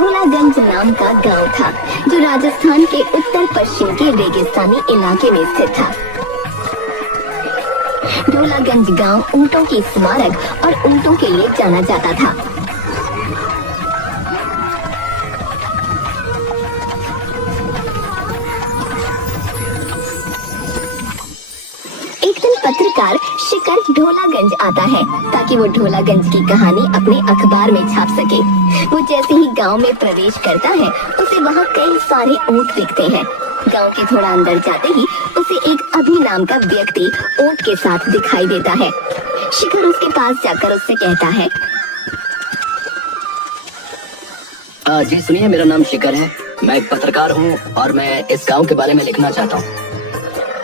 ढोलागंज नाम का गांव था जो राजस्थान के उत्तर पश्चिम के रेगिस्तानी इलाके में स्थित था। ढोलागंज गांव ऊंटों की स्मारक और ऊंटों के लिए जाना जाता था। एक दिन पत्रकार शिकर ढोलागंज आता है ताकि वो ढोलागंज की कहानी अपने अखबार में छाप सके। वो जैसे ही गांव में प्रवेश करता है उसे वहाँ कई सारे ऊंट दिखते हैं। गांव के थोड़ा अंदर जाते ही उसे एक अभि नाम का व्यक्ति ऊंट के साथ दिखाई देता है। शिकर उसके पास जाकर उससे कहता है, जी सुनिए, मेरा नाम शिकर है। मैं एक पत्रकार हूँ और मैं इस गांव के बारे में लिखना चाहता हूँ।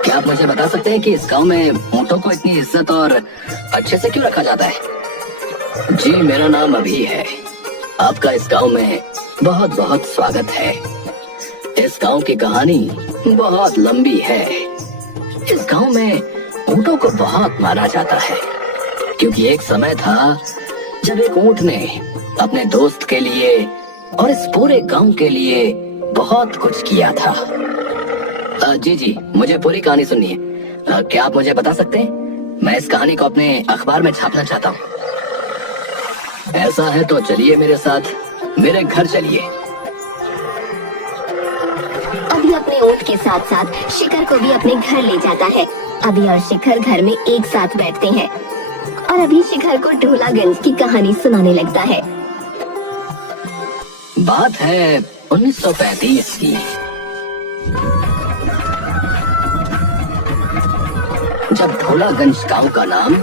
क्या आप मुझे बता सकते हैं कि इस गांव में ऊंटों को इतनी इज्जत और अच्छे से क्यों रखा जाता है? जी मेरा नाम अभी है। आपका इस गांव में बहुत बहुत स्वागत है। इस गांव की कहानी बहुत लंबी है। इस गांव में ऊंटों को बहुत माना जाता है क्योंकि एक समय था जब एक ऊंट ने अपने दोस्त के लिए और इस पूरे गांव के लिए बहुत कुछ किया था। जी मुझे पूरी कहानी सुननी है। क्या आप मुझे बता सकते हैं? मैं इस कहानी को अपने अखबार में छापना चाहता हूँ। ऐसा है तो चलिए मेरे साथ, मेरे घर चलिए। अभी अपने ऊंट के साथ साथ शिकर को भी अपने घर ले जाता है। अभी और शिखर घर में एक साथ बैठते हैं और अभी शिखर को ढोलागंज की कहानी सुनाने लगता है। बात है 1935 की, जब ढोलागंज गांव का नाम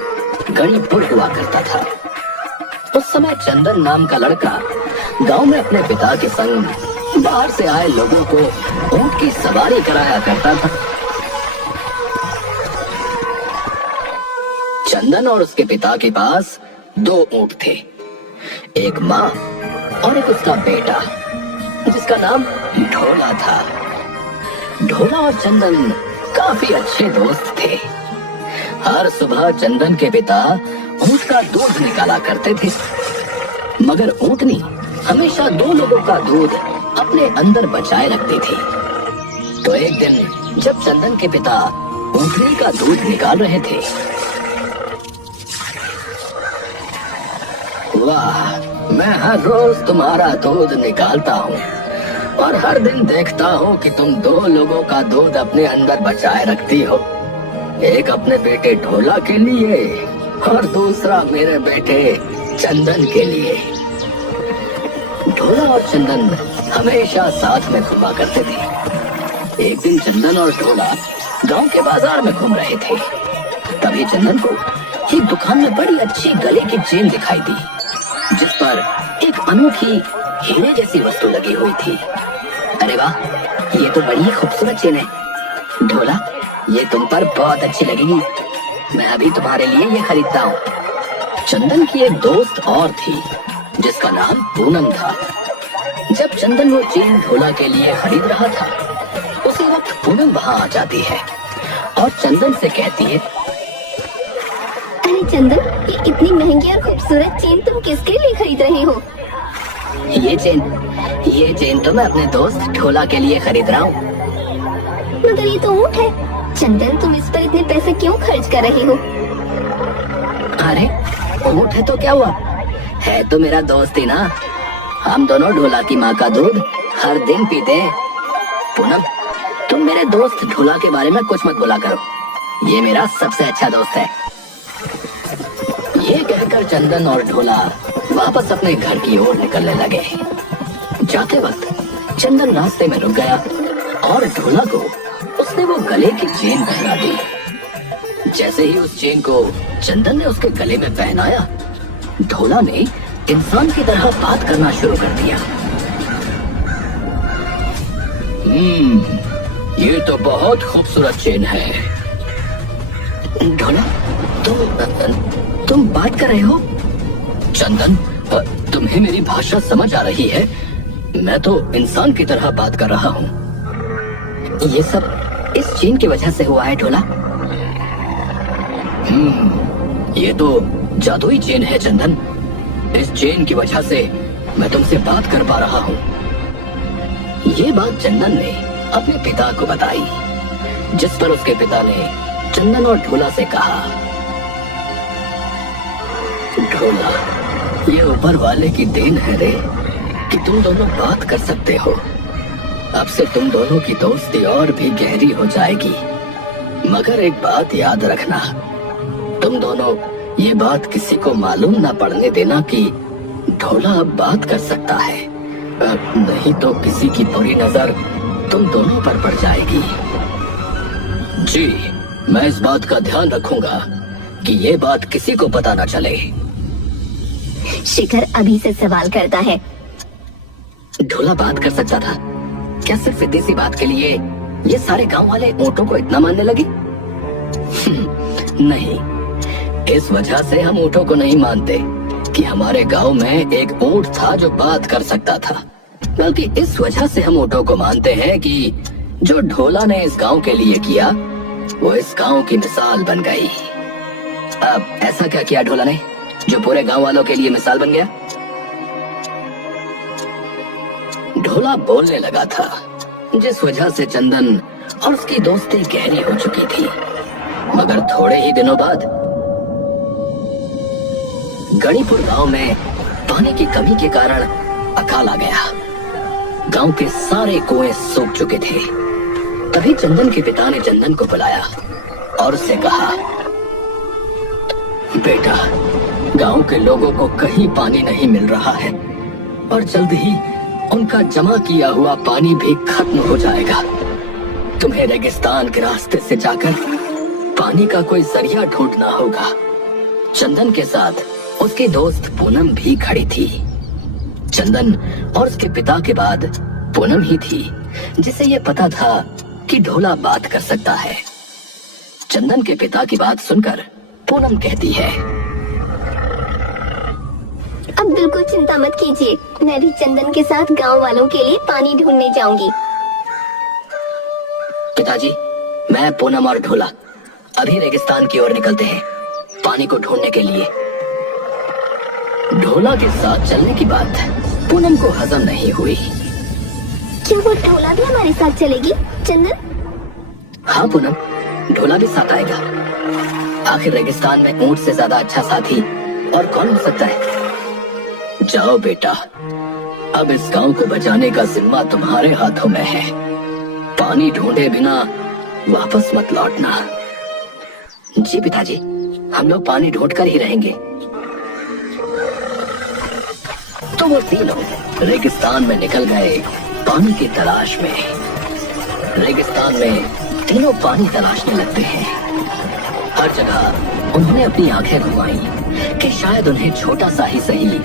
गणिपुर हुआ करता था। उस समय चंदन नाम का लड़का गांव में अपने पिता के संग बाहर से आए लोगों को ऊंट की सवारी कराया करता था। चंदन और उसके पिता के पास 2 ऊंट थे, एक माँ और एक उसका बेटा जिसका नाम ढोला था। ढोला और चंदन काफी अच्छे दोस्त थे। हर सुबह चंदन के पिता ऊंट का दूध निकाला करते थे, मगर ऊंटनी हमेशा 2 लोगों का दूध अपने अंदर बचाए रखती थी। तो एक दिन जब चंदन के पिता ऊंटनी का दूध निकाल रहे थे, वाह, मैं हर रोज तुम्हारा दूध निकालता हूँ और हर दिन देखता हूँ कि तुम 2 लोगों का दूध अपने अंदर बचाए रखती हो, एक अपने बेटे ढोला के लिए और दूसरा मेरे बेटे चंदन के लिए। ढोला और चंदन हमेशा साथ में घूमा करते थे। एक दिन चंदन और ढोला गांव के बाजार में घूम रहे थे। तभी चंदन को एक दुकान में बड़ी अच्छी गले की चेन दिखाई दी जिस पर एक अनोखी हीरे जैसी वस्तु लगी हुई थी। अरे वाह, ये तो बड़ी खूबसूरत चेन है। ढोला, ये तुम पर बहुत अच्छी लगेगी, मैं अभी तुम्हारे लिए ये खरीदता हूँ। चंदन की एक दोस्त और थी जिसका नाम पूनम था। जब चंदन वो चेन ढोला के लिए खरीद रहा था, उसी वक्त पूनम वहाँ आ जाती है और चंदन से कहती है, अरे चंदन, ये इतनी महंगी और खूबसूरत चेन तुम किसके लिए खरीद रहे हो? ये चेन तो मैं अपने दोस्त ढोला के लिए खरीद रहा हूँ। मगर ये तो ऊंट है। चंदन, तुम इस पर इतने पैसे क्यों खर्च कर रहे हो? अरे ऊंट है तो क्या हुआ, है तो मेरा दोस्त ही ना। हम दोनों ढोला की माँ का दूध हर दिन पीते हैं। पूनम, तुम मेरे दोस्त ढोला के बारे में कुछ मत बोला करो, ये मेरा सबसे अच्छा दोस्त है। ये कहकर चंदन और ढोला वापस अपने घर की ओर निकलने लगे। जाते वक्त चंदन रास्ते में रुक गया और ढोला को उसने वो गले की चेन पहना दी। जैसे ही उस चेन को चंदन ने उसके गले में पहनाया, ढोला ने इंसान की तरह बात करना शुरू कर दिया। ये तो बहुत खूबसूरत चेन है। ढोला, तुम बात कर रहे हो? चंदन, तुम्हें मेरी भाषा समझ आ रही है? मैं तो इंसान की तरह बात कर रहा हूँ। ये सब इस चेन की वजह से हुआ है ढोला। ये तो जादुई चेन है चंदन। इस चेन की वजह से मैं तुमसे बात कर पा रहा हूँ। ये बात चंदन ने अपने पिता को बताई, जिस पर उसके पिता ने चंदन और ढोला से कहा, ढोला, ये ऊपर वाले की देन है रे कि तुम दोनों बात कर सकते हो। अब से तुम दोनों की दोस्ती और भी गहरी हो जाएगी। मगर एक बात याद रखना, तुम दोनों ये बात किसी को मालूम ना पड़ने देना कि ढोला अब बात कर सकता है, नहीं तो किसी की बुरी नजर तुम दोनों पर पड़ जाएगी। जी, मैं इस बात का ध्यान रखूंगा कि ये बात किसी को पता ना चले। शिखर अभी से सवाल करता है। ढोला बात कर सकता था? क्या सिर्फ इतनी सी बात के लिए ये सारे गांव वाले ऊँटों को इतना मानने लगे? नहीं, इस वजह से हम ऊँटों को नहीं मानते कि हमारे गांव में एक ऊँट था जो बात कर सकता था, बल्कि इस वजह से हम ऊँटों को मानते हैं कि जो ढोला ने इस गांव के लिए किया वो इस गांव की मिसाल बन गई। अब ऐसा क्या किया ढोला ने जो पूरे गांव वालों के लिए मिसाल बन गया? ढोला बोलने लगा था, जिस वजह से चंदन और उसकी दोस्ती गहरी हो चुकी थी। मगर थोड़े ही दिनों बाद गणीपुर गांव में पानी की कमी के कारण अकाल आ गया। गांव के सारे कुएं सूख चुके थे। तभी चंदन के पिता ने चंदन को बुलाया और उससे कहा, बेटा, गांव के लोगों को कहीं पानी नहीं मिल रहा है और जल्द ही उनका जमा किया हुआ पानी भी खत्म हो जाएगा। तुम्हें रेगिस्तान के रास्ते से जाकर पानी का कोई जरिया ढूंढना होगा। चंदन के साथ उसकी दोस्त पूनम भी खड़ी थी। चंदन और उसके पिता के बाद पूनम ही थी जिसे ये पता था कि ढोला बात कर सकता है। चंदन के पिता की बात सुनकर पूनम कहती है, अब बिल्कुल चिंता मत कीजिए, मैं भी चंदन के साथ गांव वालों के लिए पानी ढूंढने जाऊंगी। पिताजी, मैं पूनम और ढोला अभी रेगिस्तान की ओर निकलते हैं पानी को ढूंढने के लिए। ढोला के साथ चलने की बात पूनम को हजम नहीं हुई। क्या वो ढोला भी हमारे साथ चलेगी चंदन? हाँ पूनम, ढोला भी साथ आएगा। आखिर रेगिस्तान में ऊंट से ज्यादा अच्छा साथी और कौन हो सकता है। जाओ बेटा, अब इस गांव को बचाने का जिम्मा तुम्हारे हाथों में है। पानी ढूंढे बिना वापस मत लौटना। जी पिताजी, हम लोग पानी ढूंढ कर ही रहेंगे। तो वो तीनों रेगिस्तान में निकल गए पानी की तलाश में। रेगिस्तान में तीनों पानी तलाशने लगते हैं। हर जगह उन्होंने अपनी आंखें घुमाई कि शायद उन्हें छोटा सा ही सही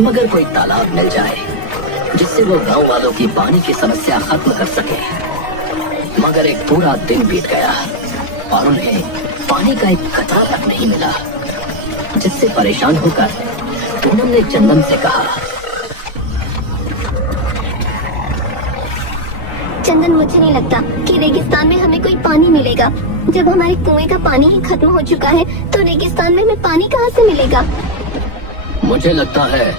मगर कोई तालाब मिल जाए जिससे वो गांव वालों की पानी की समस्या खत्म कर सके। मगर एक पूरा दिन बीत गया और उन्हें पानी का एक कतरा तक नहीं मिला, जिससे परेशान होकर पूनम ने चंदन से कहा, चंदन, मुझे नहीं लगता कि रेगिस्तान में हमें कोई पानी मिलेगा। जब हमारे कुएं का पानी ही खत्म हो चुका है तो रेगिस्तान में हमें पानी कहाँ से मिलेगा? मुझे लगता है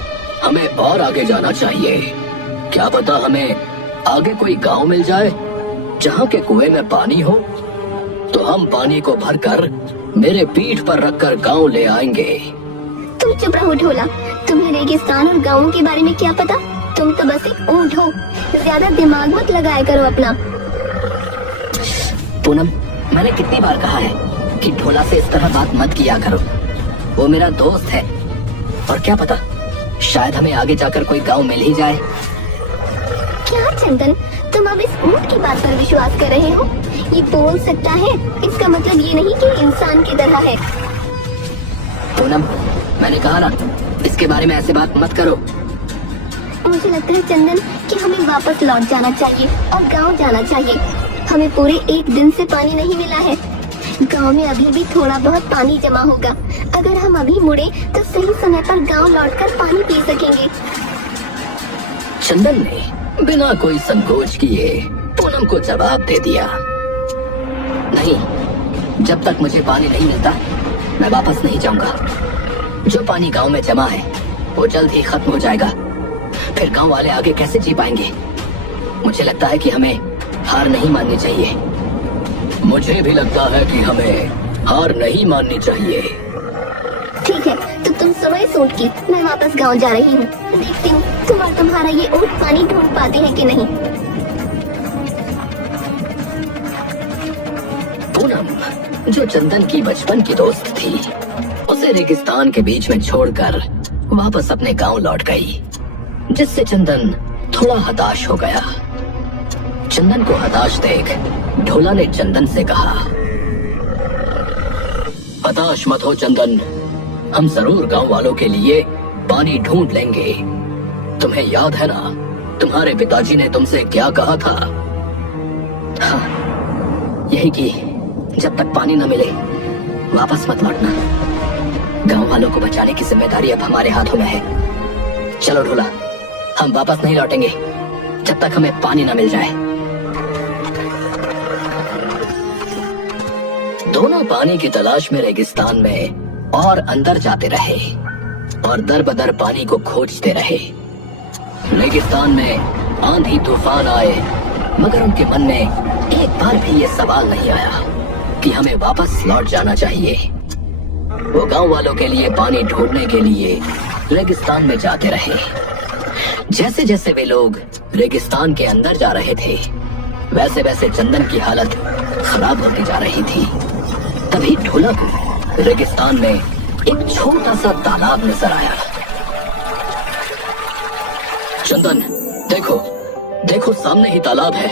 हमें और आगे जाना चाहिए। क्या पता हमें आगे कोई गांव मिल जाए जहाँ के कुएं में पानी हो, तो हम पानी को भरकर मेरे पीठ पर रखकर गांव ले आएंगे। तुम चुप रहो ढोला, तुम्हें रेगिस्तान और गाँवों के बारे में क्या पता? तुम तो बस एक ऊंट हो, ज्यादा दिमाग मत लगाया करो अपना। पूनम, मैंने कितनी बार कहा है कि ढोला से इस तरह बात मत किया करो। वो मेरा दोस्त है और क्या पता शायद हमें आगे जाकर कोई गांव मिल ही जाए। क्या चंदन, तुम अब इस ऊंट की बात पर विश्वास कर रहे हो? ये बोल सकता है, इसका मतलब ये नहीं कि इंसान की तरह है। पूनम, मैंने कहा ना, इसके बारे में ऐसे बात मत करो। मुझे लगता है चंदन कि हमें वापस लौट जाना चाहिए और गांव जाना चाहिए। हमें पूरे एक दिन से पानी नहीं मिला है। गांव में अभी भी थोड़ा बहुत पानी जमा होगा। अगर हम अभी मुड़े तो सही समय पर गांव लौटकर पानी पी सकेंगे। चंदन ने बिना कोई संकोच किए पूनम को जवाब दे दिया, नहीं, जब तक मुझे पानी नहीं मिलता मैं वापस नहीं जाऊंगा। जो पानी गांव में जमा है वो जल्द ही खत्म हो जाएगा फिर गांव वाले आगे कैसे जी पाएंगे? मुझे लगता है कि हमें हार नहीं माननी चाहिए। मुझे भी लगता है कि हमें हार नहीं माननी चाहिए। ठीक है, तो तुम समय सूट की, मैं वापस गांव जा रही हूँ। देखती हूँ तुम और तुम्हारा ये ऊँट पानी ढूंढ पाती है कि नहीं। पूनम, जो चंदन की बचपन की दोस्त थी, उसे रेगिस्तान के बीच में छोड़कर वापस अपने गांव लौट गई, जिससे चंदन थोड़ा हताश हो गया। चंदन को हताश देख ढोला ने चंदन से कहा, हताश मत हो चंदन, हम जरूर गांव वालों के लिए पानी ढूंढ लेंगे। तुम्हें याद है ना, तुम्हारे पिताजी ने तुमसे क्या कहा था? हाँ, यही कि जब तक पानी न मिले वापस मत लौटना। गांव वालों को बचाने की जिम्मेदारी अब हमारे हाथों में है। चलो ढोला, हम वापस नहीं लौटेंगे जब तक हमें पानी न मिल जाए। दोनों पानी की तलाश में रेगिस्तान में और अंदर जाते रहे और दर बदर पानी को खोजते रहे। रेगिस्तान में आंधी तूफान आए, मगर उनके मन में एक बार भी ये सवाल नहीं आया कि हमें वापस लौट जाना चाहिए। वो गांव वालों के लिए पानी ढूंढने के लिए रेगिस्तान में जाते रहे। जैसे जैसे वे लोग रेगिस्तान के अंदर जा रहे थे, वैसे वैसे चंदन की हालत खराब होती जा रही थी। तभी ढोला को रेगिस्तान में एक छोटा सा तालाब नजर आया। चंदन, देखो देखो, सामने ही तालाब है।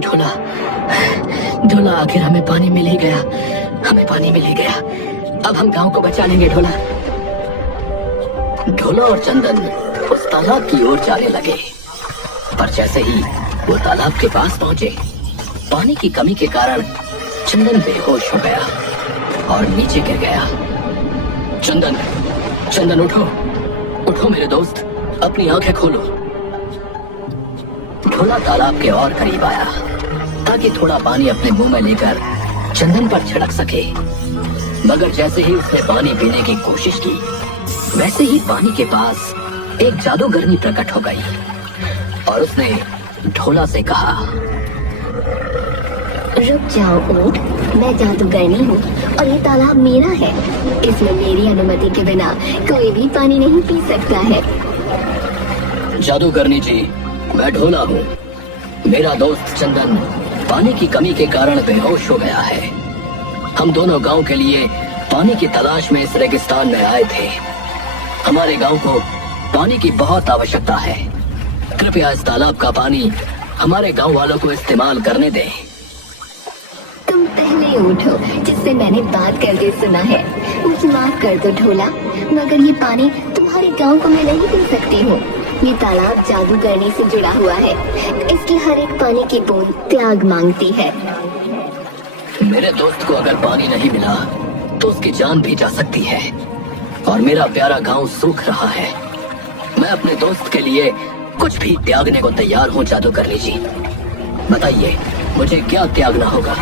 ढोला, ढोला, आखिर हमें पानी मिल ही गया, हमें पानी मिल ही गया। अब हम गांव को बचा लेंगे ढोला। ढोला और चंदन उस तालाब की ओर जाने लगे, पर जैसे ही वो तालाब के पास पहुंचे, पानी की कमी के कारण चंदन बेहोश हो गया और नीचे गिर गया। चंदन, चंदन उठो, उठो मेरे दोस्त, अपनी आंखें खोलो। ढोला तालाब के और करीब आया ताकि थोड़ा पानी अपने मुंह में लेकर चंदन पर छिड़क सके, मगर जैसे ही उसने पानी पीने की कोशिश की, वैसे ही पानी के पास एक जादूगरनी प्रकट हो गई और उसने ढोला से कहा, रुक जाओ ऊँट, मैं जादूगरनी हूँ और ये तालाब मेरा है। इसमें मेरी अनुमति के बिना कोई भी पानी नहीं पी सकता है। जादूगरनी जी, मैं ढोला हूँ। मेरा दोस्त चंदन पानी की कमी के कारण बेहोश हो गया है। हम दोनों गांव के लिए पानी की तलाश में इस रेगिस्तान में आए थे। हमारे गांव को पानी की बहुत आवश्यकता है। कृपया इस तालाब का पानी हमारे गांव वालों को इस्तेमाल करने दें। तुम पहले उठो जिससे मैंने बात करते सुना है। मुझे माफ कर दो ढोला, मगर ये पानी तुम्हारे गांव को मैं नहीं पी सकती हूँ। ये तालाब जादूगरनी से जुड़ा हुआ है। इसकी हर एक पानी की बूंद त्याग मांगती है। मेरे दोस्त को अगर पानी नहीं मिला तो उसकी जान भी जा सकती है और मेरा प्यारा गांव सूख रहा है। मैं अपने दोस्त के लिए कुछ भी त्यागने को तैयार हूँ। जादूगरनी जी, बताइए मुझे क्या त्यागना होगा?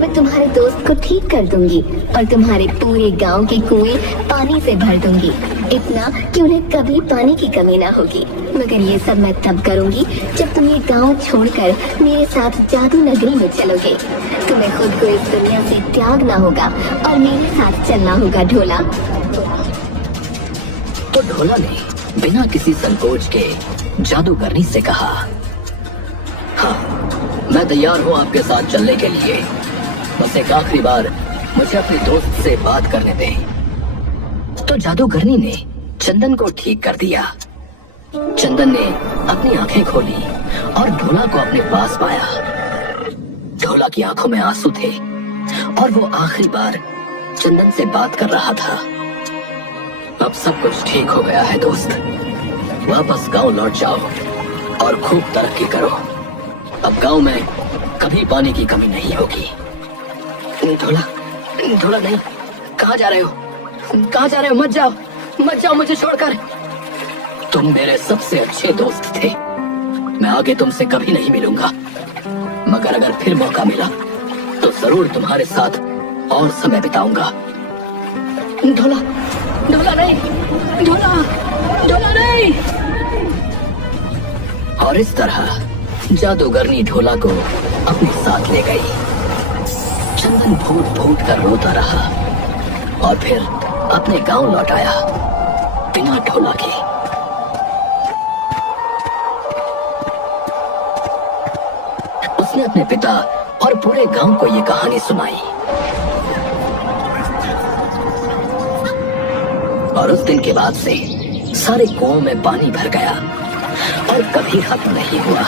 मैं तुम्हारे दोस्त को ठीक कर दूंगी और तुम्हारे पूरे गांव के कुएं पानी से भर दूंगी, इतना कि उन्हें कभी पानी की कमी ना होगी। मगर ये सब मैं तब करूंगी जब तुम ये गांव छोड़कर मेरे साथ जादू नगरी में चलोगे। तुम्हें खुद को इस दुनिया से त्यागना होगा और मेरे साथ चलना होगा ढोला। तो ढोला ने बिना किसी संकोच के जादूगरनी से कहा, हाँ, मैं तैयार हूँ आपके साथ चलने के लिए। बस एक आखिरी बार मुझे अपने दोस्त से बात करने दें। तो जादूगरनी ने चंदन को ठीक कर दिया। चंदन ने अपनी आंखें खोली और ढोला को अपने पास पाया। ढोला की आंखों में आंसू थे और वो आखिरी बार चंदन से बात कर रहा था। अब सब कुछ ठीक हो गया है दोस्त, वापस गांव लौट जाओ और खूब तरक्की करो। अब गांव में कभी पानी की कमी नहीं होगी। ढोला, ढोला नहीं, कहाँ जा रहे हो? कहाँ जा रहे हो? मत जाओ, मत जाओ मुझे छोड़कर। तुम मेरे सबसे अच्छे दोस्त थे। मैं आगे तुमसे कभी नहीं मिलूंगा, मगर अगर फिर मौका मिला तो जरूर तुम्हारे साथ और समय बिताऊंगा। ढोला, ढोला नहीं, ढोला। ढोला नहीं। और इस तरह जादूगरनी ढोला को अपने साथ ले गई। चंदन फूट फूट कर रोता रहा और फिर अपने गांव लौट आया बिना ढोला के। उसने अपने पिता और पूरे गांव को ये कहानी सुनाई और उस दिन के बाद से सारे कुओं में पानी भर गया और कभी खत्म नहीं हुआ।